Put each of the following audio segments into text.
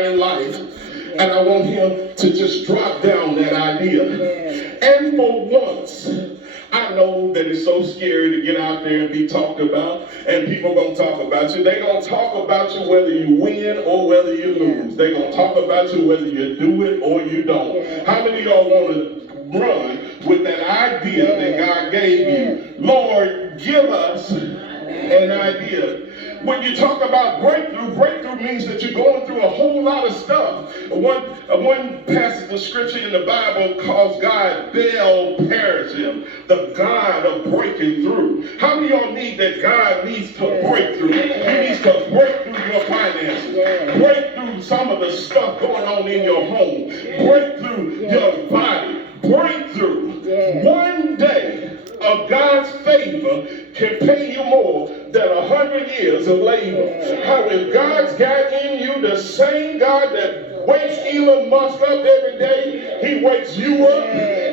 in life, and I want him to just drop down that idea. And for once, I know that it's so scary to get out there and be talked about, and people gonna talk about you. They gonna talk about you whether you win or whether you lose. They gonna talk about you whether you do it or you don't. How many of y'all want to run with that idea that God gave you? Lord, give us an idea. When you talk about breakthrough, breakthrough means that you're going through a whole lot of stuff. One passage of scripture in the Bible calls God Baal Perazim, the God of breaking through. How many of y'all need that God needs to break through? He needs to break through your finances, break through some of the stuff going on in your home, break through your body, breakthrough. One day of God's favor can pay you more than 100 years of labor. How if God's got in you the same God that wakes Elon Musk up every day, he wakes you up.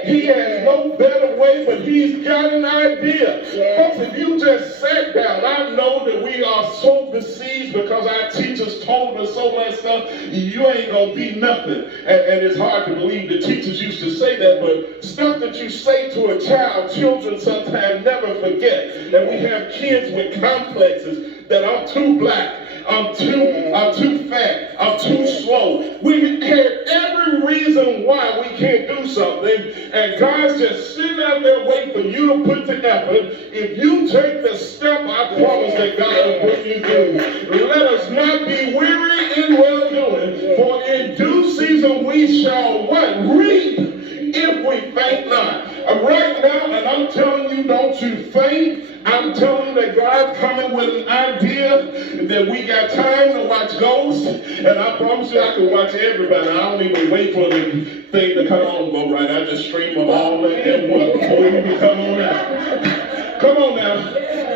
He has no better way, but he's got an idea. Folks, if you just sat down, I know that we are so besieged because our teachers told us so much stuff, you ain't gonna be nothing. And it's hard to believe the teachers used to say that, but stuff that you say to a child, children sometimes never forget. And we have kids with complexes that I'm too black, I'm too fat, I'm too slow. We have every reason why we can't do something, and God's just sitting out there waiting for you to put the effort. If you take the step, I promise that God will put you through. Let us not be weary in well doing, for in due season we shall what? Reap if we faint not. Right now, and I'm telling you, don't you faint. I'm telling you that God's coming with an idea that we got time to watch Ghosts, and I promise you I can watch everybody. I don't even wait for the thing to come on go right. I just stream them all in one before you can come on out. Come on now.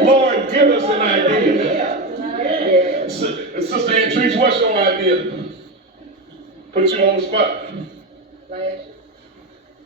Lord, give us an idea. Sister Antrice, what's your idea? Put you on the spot.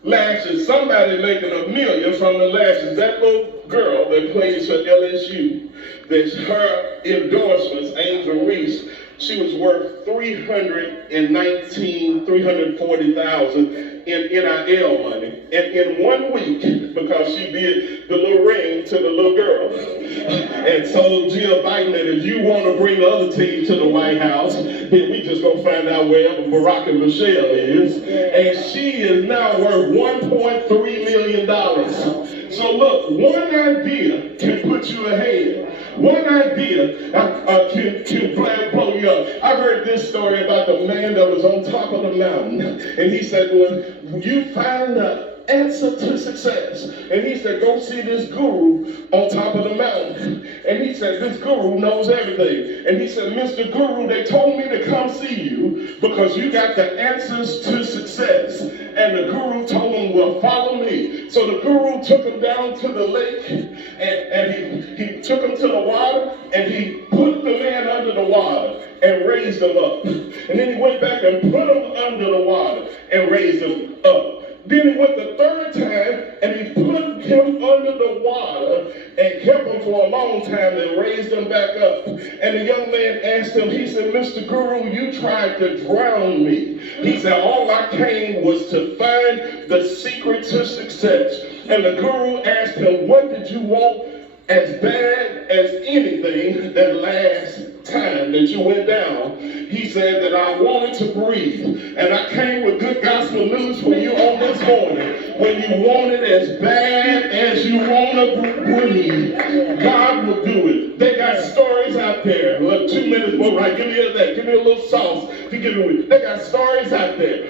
Lashes. Somebody making $1 million from the lashes. That little girl that plays for LSU, that's her endorsements, Angel Reese, she was worth $340,000 in NIL money. And in 1 week, because she did the little ring to the little girl, and told Jill Biden that if you want to bring the other team to the White House, then we just gonna find out wherever Barack and Michelle is. And she is now worth $1.3 million. So look, one idea can put you ahead. One idea can blow you up. I heard this story about the man that was on top of the mountain. And he said, when you find the answer to success. And he said, go see this guru on top of the mountain. And he said, this guru knows everything. And he said, Mr. Guru, they told me to come see you because you got the answers to success. And the guru told him, well, follow me. So the guru took him down to the lake, and he took him to the water, and he put the man under the water and raised him up. And then he went back and put him under the water and raised him up. Then he went the third time, and he put him under the water and kept him for a long time and raised him back up. And the young man asked him, he said, Mr. Guru, you tried to drown me. He said, all I came was to find the secret to success. And the guru asked him, what did you want as bad as anything that last time that you went down? He said that I wanted to breathe, and I came with good gospel news for you on this morning. When you want it as bad as you want to breathe, God will do it. They got stories out there. Look, 2 minutes more, right? Give me that. Give me a little sauce to give it. They got stories out there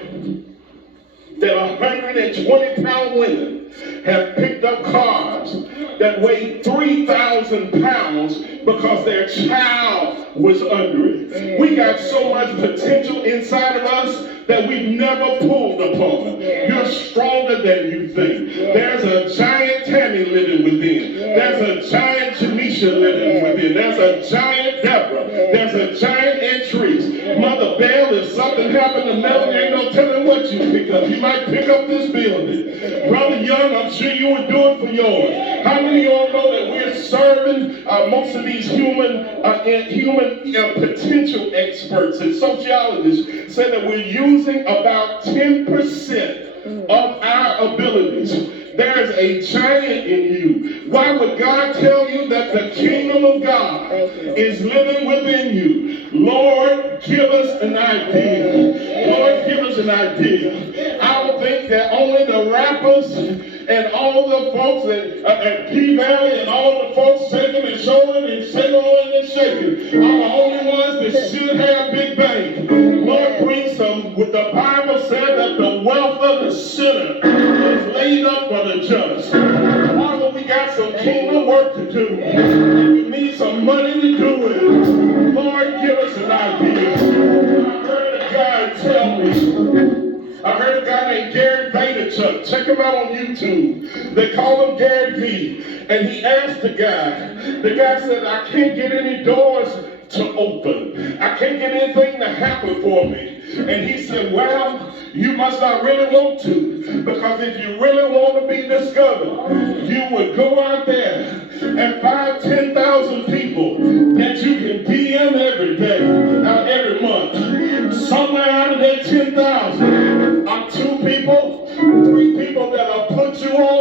that 120-pound women have picked up cars that weigh 3,000 pounds because their child was under it. We got so much potential inside of us that we've never pulled upon. You're stronger than you think. There's a giant Tammy living within. There's a giant Janisha living within. There's a giant Deborah. There's a giant Antrice. Mother Bell, if something happened to Melanie, ain't no telling what you pick up. You might pick up this building. Brother Young, I'm sure you would do it for yours. How many of y'all know that we're serving most of these human potential experts and sociologists say that we're using about 10% of our abilities. There's a giant in you. Why would God tell you that the kingdom of God is living within you? Lord, give us an idea. Lord, give us an idea. I don't think that only the rappers and all the folks at P-Valley and all the folks shaking and showing and shaking and shaking are the only ones that should have Big Bang. Lord, bring some. What the Bible said that the wealth of the sinner is laid up for the just. Father, we got some kingdom work to do. And we need some money to do it. Lord, give us an idea. I heard a guy named Gary Vaynerchuk. Check him out on YouTube. They call him Gary V. And he asked the guy. The guy said, I can't get any doors to open. I can't get anything to happen for me. And he said, well, you must not really want to. Because if you really want to be discovered, you would go out there and find 10,000 people that you can DM every day, every month. Somewhere out of that 10,000 are 2 people, 3 people that will put you on